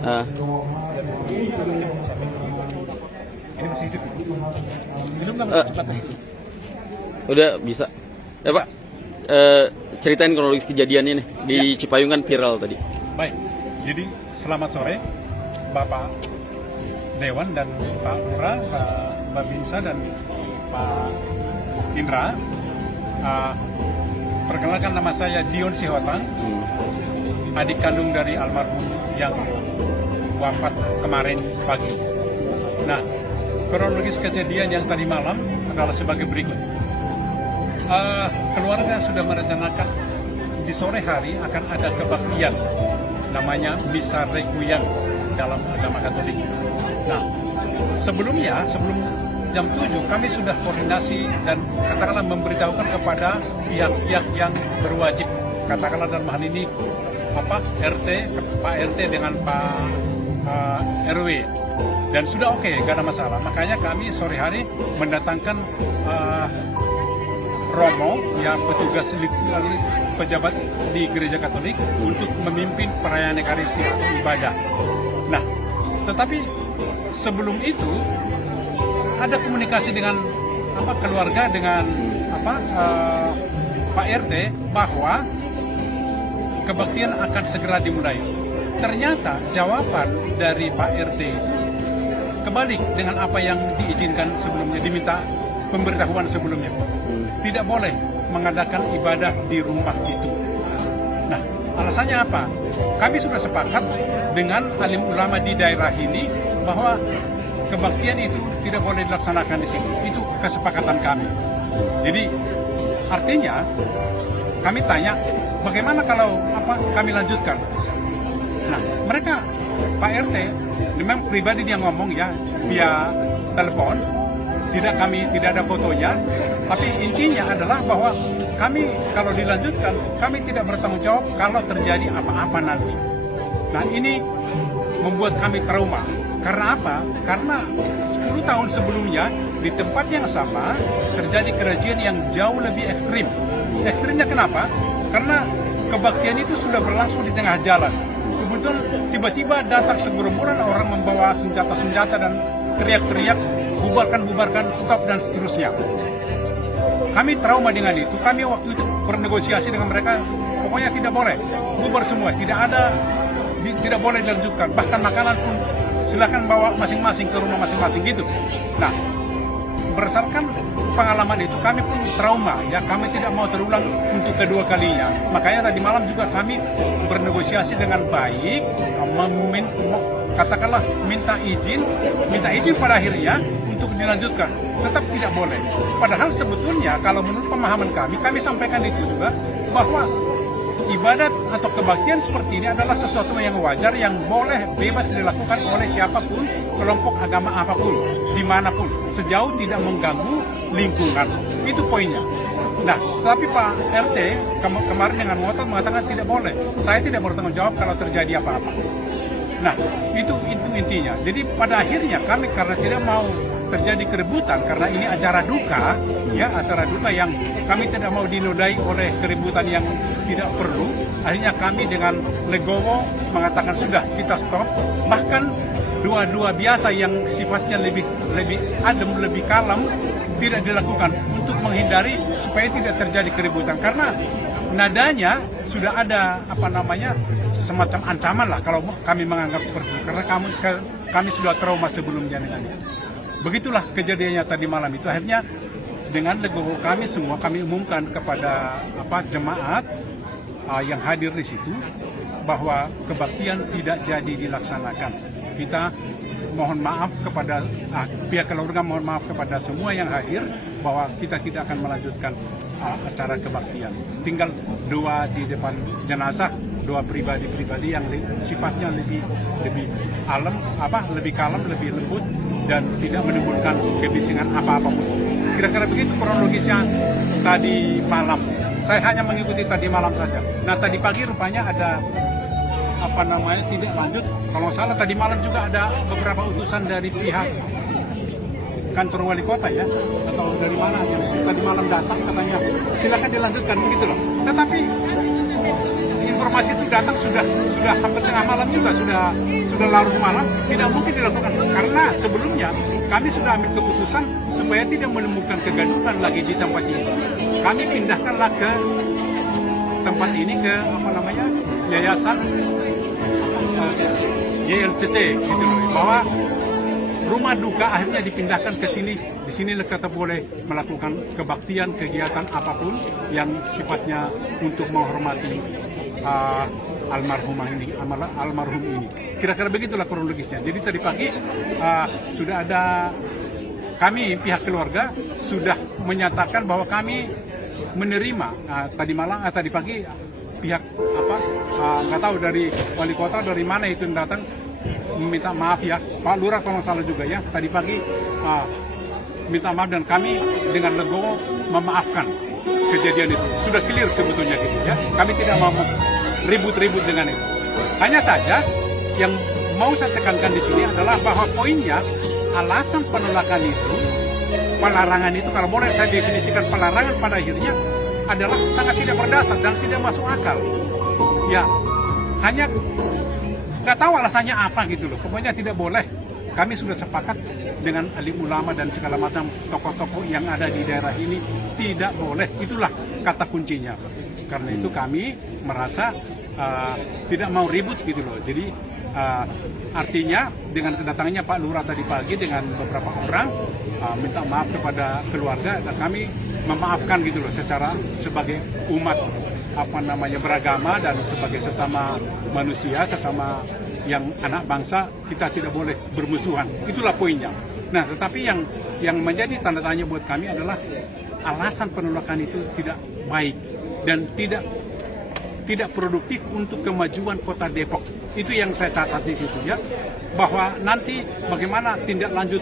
Ah, Ini masih hidup. Minum nggak Eh. cepat? udah bisa. Ya Pak, ceritain kronologis kejadiannya nih di Cipayung kan viral tadi. Baik. Jadi selamat sore, Bapak Dewan dan Pak Lurah, Mbak Binsa dan Pak Indra. Perkenalkan, nama saya Dion Sihotang, adik kandung dari almarhum yang wafat kemarin pagi. Nah, kronologis kejadian yang tadi malam adalah sebagai berikut. Keluarga sudah merencanakan di sore hari akan ada kebaktian, namanya Misa Requiem dalam agama Katolik. Nah, sebelum jam 7 kami sudah koordinasi dan katakanlah memberitahukan kepada pihak-pihak yang berwajib, katakanlah dalam hal ini RT, Pak RT dengan Pak RW, dan sudah oke, gak ada masalah. Makanya kami sore hari mendatangkan Romo, ya petugas pejabat di Gereja Katolik untuk memimpin perayaan Ekaristi atau ibadah. Nah, tetapi sebelum itu ada komunikasi dengan keluarga, dengan Pak RT bahwa kebaktian akan segera dimulai. Ternyata jawaban dari Pak RT kebalik dengan apa yang diizinkan sebelumnya, diminta pemberitahuan sebelumnya. Tidak boleh mengadakan ibadah di rumah itu. Nah, alasannya apa? Kami sudah sepakat dengan alim ulama di daerah ini bahwa kebaktian itu tidak boleh dilaksanakan di sini. Itu kesepakatan kami. Jadi artinya kami tanya, bagaimana kalau kami lanjutkan? Nah, mereka Pak RT memang pribadi dia ngomong ya via telepon, tidak ada fotonya, tapi intinya adalah bahwa kami kalau dilanjutkan, kami tidak bertanggung jawab kalau terjadi apa-apa nanti. Nah, ini membuat kami trauma. Karena apa? Karena 10 tahun sebelumnya di tempat yang sama terjadi kejadian yang jauh lebih ekstrim. Ekstrimnya kenapa? Karena kebaktian itu sudah berlangsung di tengah jalan. Kemudian tiba-tiba datang segerombolan orang membawa senjata-senjata dan teriak-teriak, bubarkan, stop, dan seterusnya. Kami trauma dengan itu. Kami waktu itu bernegosiasi dengan mereka, pokoknya tidak boleh, bubar semua, tidak boleh dilanjutkan. Bahkan makanan pun silakan bawa masing-masing ke rumah masing-masing gitu. Nah, berdasarkan pengalaman itu kami pun trauma ya, kami tidak mau terulang untuk kedua kalinya. Makanya tadi malam juga kami bernegosiasi dengan baik, katakanlah minta izin pada akhirnya untuk dilanjutkan. Tetap tidak boleh. Padahal sebetulnya kalau menurut pemahaman kami sampaikan itu juga bahwa ibadat atau kebaktian seperti ini adalah sesuatu yang wajar, yang boleh bebas dilakukan oleh siapapun, kelompok agama apapun, dimanapun, sejauh tidak mengganggu lingkungan. Itu poinnya. Nah, tapi Pak RT kemarin dengan ngotot mengatakan tidak boleh. Saya tidak bertanggung jawab kalau terjadi apa-apa. Nah, itu intinya. Jadi pada akhirnya kami karena tidak mau terjadi keributan, karena ini acara duka, ya acara duka yang kami tidak mau dinodai oleh keributan yang tidak perlu. Akhirnya kami dengan legowo mengatakan sudah, kita stop. Bahkan dua biasa yang sifatnya lebih adem, lebih kalem tidak dilakukan untuk menghindari supaya tidak terjadi keributan, karena nadanya sudah ada semacam ancaman lah kalau kami menganggap seperti itu, karena kami sudah trauma sebelumnya dengan itu. Begitulah kejadiannya tadi malam itu. Akhirnya dengan legowo kami semua, kami umumkan kepada jemaat yang hadir di situ bahwa kebaktian tidak jadi dilaksanakan. Kita mohon maaf kepada pihak keluarga, mohon maaf kepada semua yang hadir bahwa kita tidak akan melanjutkan acara kebaktian. Tinggal doa di depan jenazah, doa pribadi yang sifatnya lebih kalem, lebih lembut dan tidak menimbulkan kebisingan apa-apapun. Kira-kira begitu kronologisnya tadi malam. Saya hanya mengikuti tadi malam saja. Nah, tadi pagi rupanya ada tidak lanjut. Kalau salah tadi malam juga ada beberapa utusan dari pihak kantor wali kota ya, atau dari mana yang tadi malam datang katanya silakan dilanjutkan begitu loh. Tetapi informasi itu datang sudah hampir tengah malam juga, sudah larut malam, tidak mungkin dilakukan karena sebelumnya kami sudah ambil keputusan supaya tidak menemukan kegaduhan lagi di tempat ini. Kami pindahkanlah ke tempat ini ke yayasan YLCT gitu loh, bahwa rumah duka akhirnya dipindahkan ke sini. Di sini kita boleh melakukan kebaktian, kegiatan apapun yang sifatnya untuk menghormati almarhum ini. Kira-kira begitulah kronologisnya. Jadi tadi pagi sudah ada, kami pihak keluarga sudah menyatakan bahwa kami menerima tadi pagi pihak nggak tahu dari wali kota dari mana itu yang datang minta maaf ya, Pak Lurah kalau nggak salah juga ya, tadi pagi minta maaf dan kami dengan legowo memaafkan kejadian itu. Sudah clear sebetulnya gitu ya. Kami tidak mau ribut-ribut dengan itu. Hanya saja yang mau saya tekankan di sini adalah bahwa poinnya alasan penolakan itu, pelarangan itu, kalau boleh saya definisikan pelarangan pada akhirnya adalah sangat tidak berdasar dan tidak masuk akal. Ya, hanya nggak tahu alasannya apa gitu loh. Pokoknya tidak boleh. Kami sudah sepakat dengan alim ulama dan segala macam tokoh-tokoh yang ada di daerah ini, tidak boleh. Itulah kata kuncinya. Karena itu kami merasa tidak mau ribut gitu loh. Jadi artinya dengan kedatangannya Pak Lurah tadi pagi dengan beberapa orang minta maaf kepada keluarga dan kami memaafkan gitu loh secara sebagai umat beragama dan sebagai sesama manusia, sesama yang anak bangsa, kita tidak boleh bermusuhan. Itulah poinnya. Nah, tetapi yang menjadi tanda tanya buat kami adalah alasan penolakan itu tidak baik dan tidak produktif untuk kemajuan Kota Depok. Itu yang saya catat di situ ya. Bahwa nanti bagaimana tindak lanjut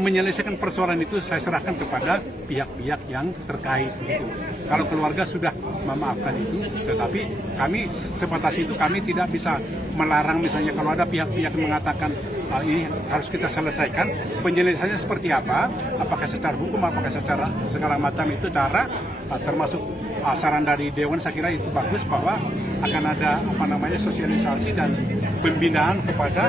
menyelesaikan persoalan itu saya serahkan kepada pihak-pihak yang terkait gitu. Kalau keluarga sudah memaafkan itu, tetapi kami sebatas itu, kami tidak bisa melarang misalnya kalau ada pihak-pihak yang mengatakan ini harus kita selesaikan, penyelesaiannya seperti apa, apakah secara hukum, apakah secara segala macam itu cara, termasuk saran dari Dewan, saya kira itu bagus bahwa akan ada sosialisasi dan pembinaan kepada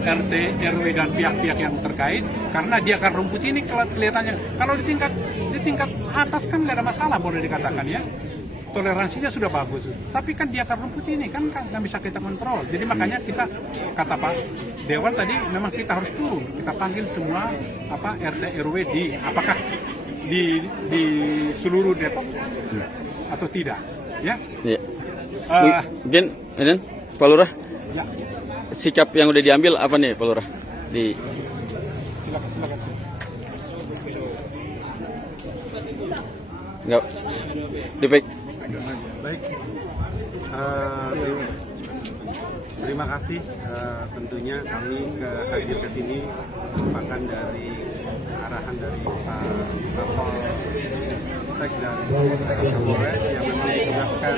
RT, RW dan pihak-pihak yang terkait, karena di akar rumput ini kelihatannya kalau di tingkat atas kan nggak ada masalah, boleh dikatakan ya, toleransinya sudah bagus, tapi kan di akar rumput ini kan nggak bisa kita kontrol. Jadi makanya kita, kata Pak Dewan tadi, memang kita harus turun, kita panggil semua RT RW apakah di seluruh Depok atau tidak ya. Mungkin Pak Lurah, ya. Sikap yang udah diambil apa nih Pak Lurah? Silakan. Enggak. Baik. Terima kasih. Tentunya kami hadir ke sini merupakan dari arahan dari Pak Kapolsek dan Kapolres yang memang ditugaskan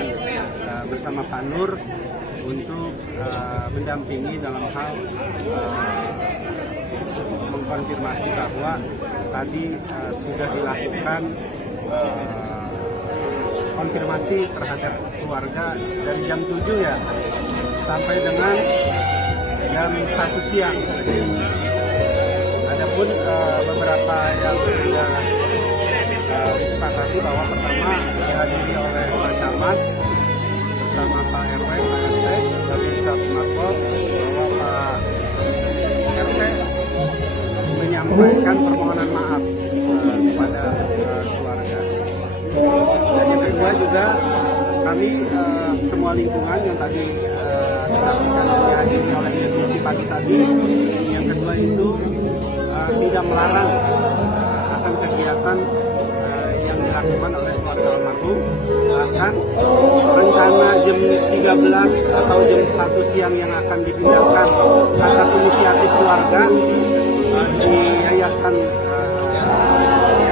bersama Pak Nur untuk mendampingi dalam hal mengkonfirmasi bahwa tadi sudah dilakukan konfirmasi terhadap keluarga dari jam 7 ya sampai dengan jam 1 siang. Adapun beberapa yang sudah disepakati bahwa pertama dihadiri oleh Pak Camat bersama Pak RW, Pak RT, dari satu Matkop, bahwa Pak RT menyampaikan permohonan maaf kepada keluarga. Dan yang kedua juga kami semua lingkungan yang tadi disaksikan dihadiri oleh diskusi pagi tadi, yang kedua itu tidak melarang akan kegiatan yang dilakukan oleh keluarga almarhum. Bahkan rencana jam 13 atau jam 1 siang yang akan dipindahkan atas inisiatif keluarga di yayasan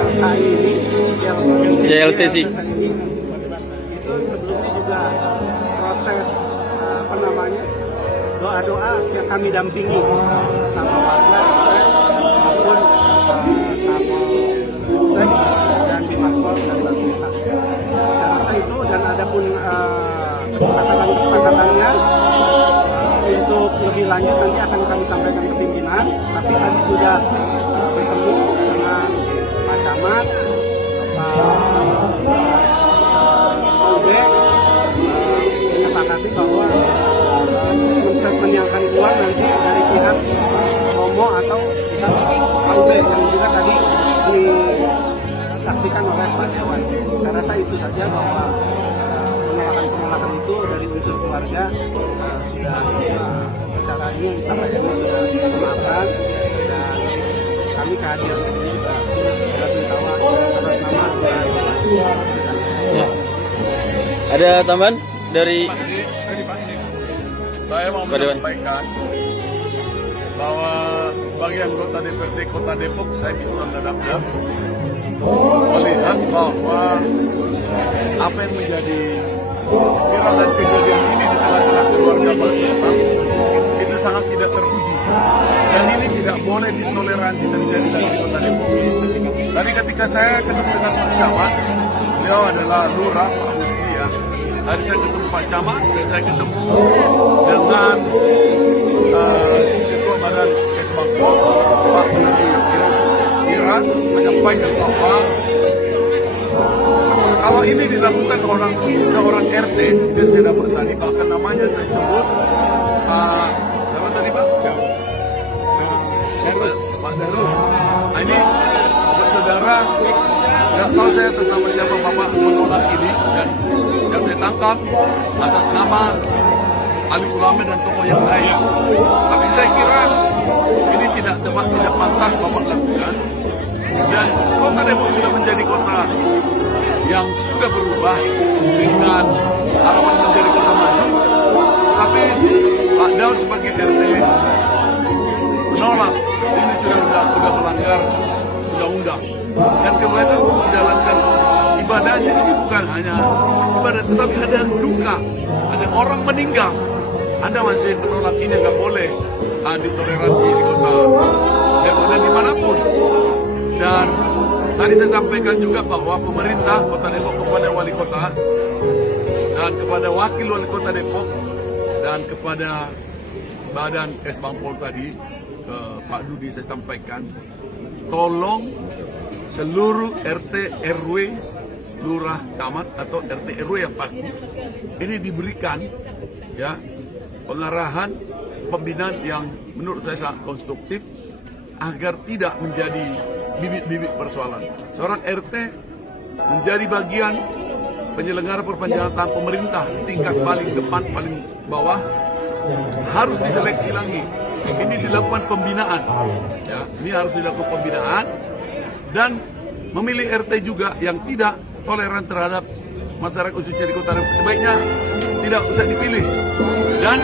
LKI ini, JLCC itu sebelumnya juga proses doa-doa yang kami dampingi sama warga maupun Kapolsek dan Bimaspol dan Babinsa. Saya rasa itu, dan adapun kesepakatannya untuk lebih lanjut nanti akan kami sampaikan ke pimpinan. Tapi tadi sudah bertemu dengan Pak Camat, Pak UB, menyepakati bahwa statement yang akan keluar nanti dari pihak Romo atau pihak Pak UB yang juga tadi disaksikan oleh Pak Dewan. Saya rasa itu saja, bahwa penolakan itu dari unsur keluarga sudah secara ini disampaikan sudah dimaafkan, dan kami kehadiran di sini juga berasungkawa atas nama keluarga. Ya. Ada tambahan dari Saya mau Pak Dewan? menyampaikan bahwa sebagai anggota DPRD Kota Depok, saya bisa mendadak melihat bahwa apa yang menjadi viral dan kejadian ini di tengah-tengah keluarga masyarakat itu sangat tidak terpuji, dan ini tidak boleh ditoleransi terjadi lagi di Kota Depok. Tadi ketika saya ketemu dengan Pak Camat, beliau adalah lurah Pak Husni ya. Tadi saya ketemu Pak Camat dan saya ketemu dengan Ketua Badan Kesbangpol Pak Iras, menyampaikan bahwa kalau ini dilakukan seorang RT, dan saya dapat tadi bahkan namanya saya sebut siapa tadi Pak? Pak Darus. Nah, ini saudara, tidak tahu saya atas nama siapa Bapak menolak ini, dan yang saya tangkap atas nama alim ulama dan tokoh yang lain. Tapi saya kira ini tidak tepat, tidak pantas Bapak lakukan. Dan Kota Depok sudah menjadi kota yang sudah berubah dengan harapan menjadi kota maju. Tapi Pak Daud sebagai RT menolak. Ini sudah melanggar undang-undang. Dan kebiasaan untuk menjalankan ibadahnya ini bukan hanya ibadah, tetapi ada duka, ada orang meninggal. Anda masih menolak ini, nggak boleh ditoleransi di Kota Depok dan dimanapun. Dan tadi saya sampaikan juga bahwa pemerintah Kota Depok kepada wali kota dan kepada wakil wali kota Depok dan kepada Badan Kesbangpol tadi, ke Pak Dudi saya sampaikan, tolong seluruh RT RW, lurah, camat atau RT RW yang pasti ini diberikan ya pengarahan, pembinaan yang menurut saya sangat konstruktif agar tidak menjadi bibit-bibit persoalan. Seorang RT menjadi bagian penyelenggara perpanjangan tangan pemerintah tingkat paling depan, paling bawah, harus diseleksi lagi. Ini dilakukan pembinaan, ya, ini harus dilakukan pembinaan dan memilih RT juga yang tidak toleran terhadap masyarakat khususnya di Kota Depok sebaiknya tidak usah dipilih, dan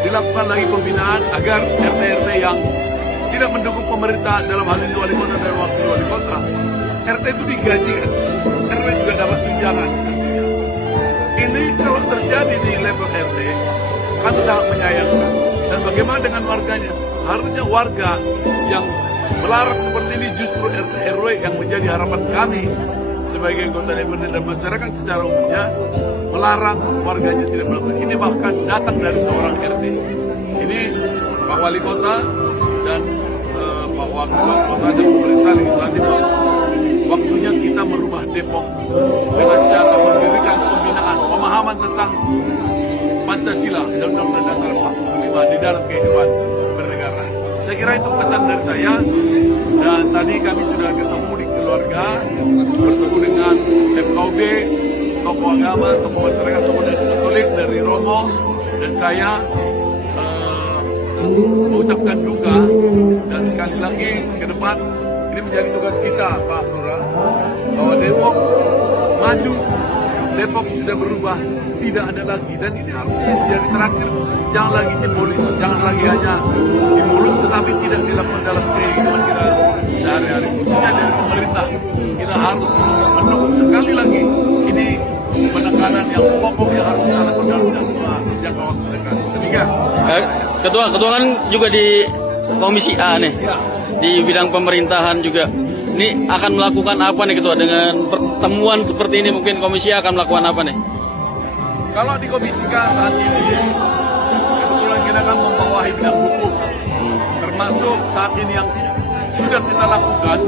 dilakukan lagi pembinaan agar RT-RT yang tidak mendukung pemerintah dalam hal ini wali kota dan wakil wali kota, RT itu digaji kan, RW juga dapat tunjangan. Ini kalau terjadi di level RT, kami sangat menyayangkan. Dan bagaimana dengan warganya? Harusnya warga yang melarang seperti ini justru RT RW yang menjadi harapan kami sebagai anggota DPRD dan masyarakat secara umumnya, melarang warganya tidak melakukan ini, bahkan datang dari seorang RT. Ini Pak Wali Kota dan Pak Wakil Wali Kota dan pemerintah legislatif, waktunya kita merubah Depok dengan cara memberikan pembinaan, pemahaman tentang Pancasila dan Undang-Undang Dasar 45 di dalam kehidupan bernegara. Saya kira itu pesan dari saya, dan tadi kami sudah ketemu di keluarga, bertemu dengan FKUB, tokoh agama, tokoh masyarakat, tokoh dari Katolik, dari Romo, dan saya mengucapkan duka. Dan sekali lagi ke depan ini menjadi tugas kita Pak Lurah, bahwa Depok maju, Depok sudah berubah, tidak ada lagi, dan ini harus menjadi terakhir. Jangan lagi simbolis, jangan lagi hanya di mulut, tetapi tidak dilakukan dalam kehidupan kita sehari-hari, khususnya dari pemerintah. Kita harus mendukung sekali lagi. Ini penekanan yang pokok yang harus kita lakukan dalam jangka waktu dekat. Demikian. Ketua kan juga di Komisi A nih, di bidang pemerintahan juga. Ini akan melakukan apa nih Ketua dengan pertemuan seperti ini? Mungkin Komisi A akan melakukan apa nih? Kalau di Komisi K saat ini, kebetulan kita kan membawahi bidang hukum, termasuk saat ini yang sudah kita lakukan,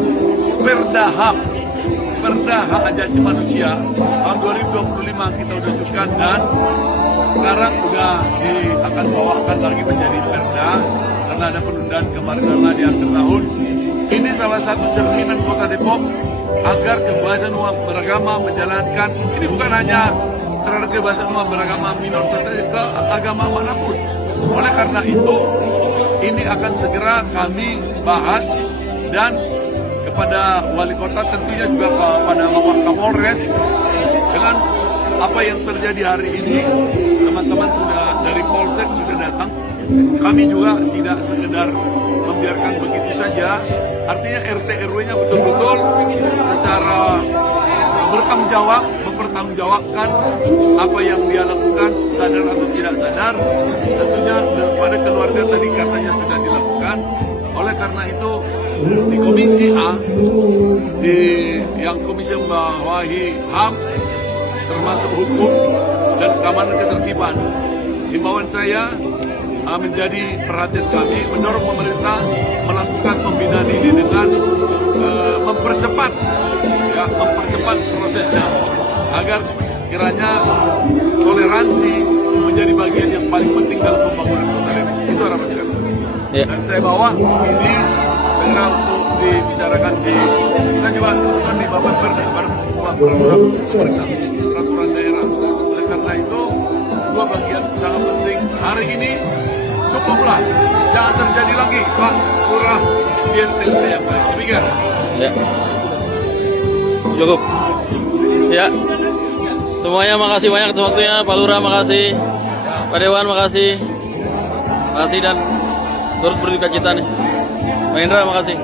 Perda HAM, Perda Hak Asasi Manusia, tahun 2025 kita udah susun dan sekarang udah akan bawakan lagi menjadi Perda, karena ada penundaan kemarin karena di akhir tahun. Ini salah satu cerminan Kota Depok agar kebebasan umat beragama menjalankan, ini bukan hanya terhadap kebebasan umat beragama minoritas saja, ke agama manapun. Oleh karena itu, ini akan segera kami bahas dan kepada wali kota, tentunya juga kepada Bapak Kapolres, dengan apa yang terjadi hari ini. Teman-teman sudah dari Polsek sudah datang. Kami juga tidak sekedar membiarkan begitu saja, artinya RT RW-nya betul-betul secara bertanggung jawab, mempertanggungjawabkan apa yang dia lakukan, sadar atau tidak sadar. Tentunya pada keluarga tadi katanya sudah dilakukan. Oleh karena itu, di Komisi A, yang komisi yang membawahi HAM, termasuk hukum dan keamanan ketertiban, himbauan saya menjadi perhatian kami, mendorong pemerintah melakukan pembinaan ini dengan mempercepat prosesnya, agar kiranya toleransi menjadi bagian yang paling penting dalam pembangunan kota Depok. Itu harapan saya. Ya. Dan saya bawa ini segera untuk dibicarakan kita juga turun di Bapak Perda, peraturan pemerintah, peraturan daerah. Oleh karena itu, dua bagian sangat penting. Hari ini cukuplah, jangan terjadi lagi Pak Lurah biar yang baik. Demikian. Ya. Cukup. Ya. Semuanya makasih banyak atas waktunya, Pak Lurah makasih, Pak Dewan makasih dan turut berduka cita nih. Pak Indra makasih.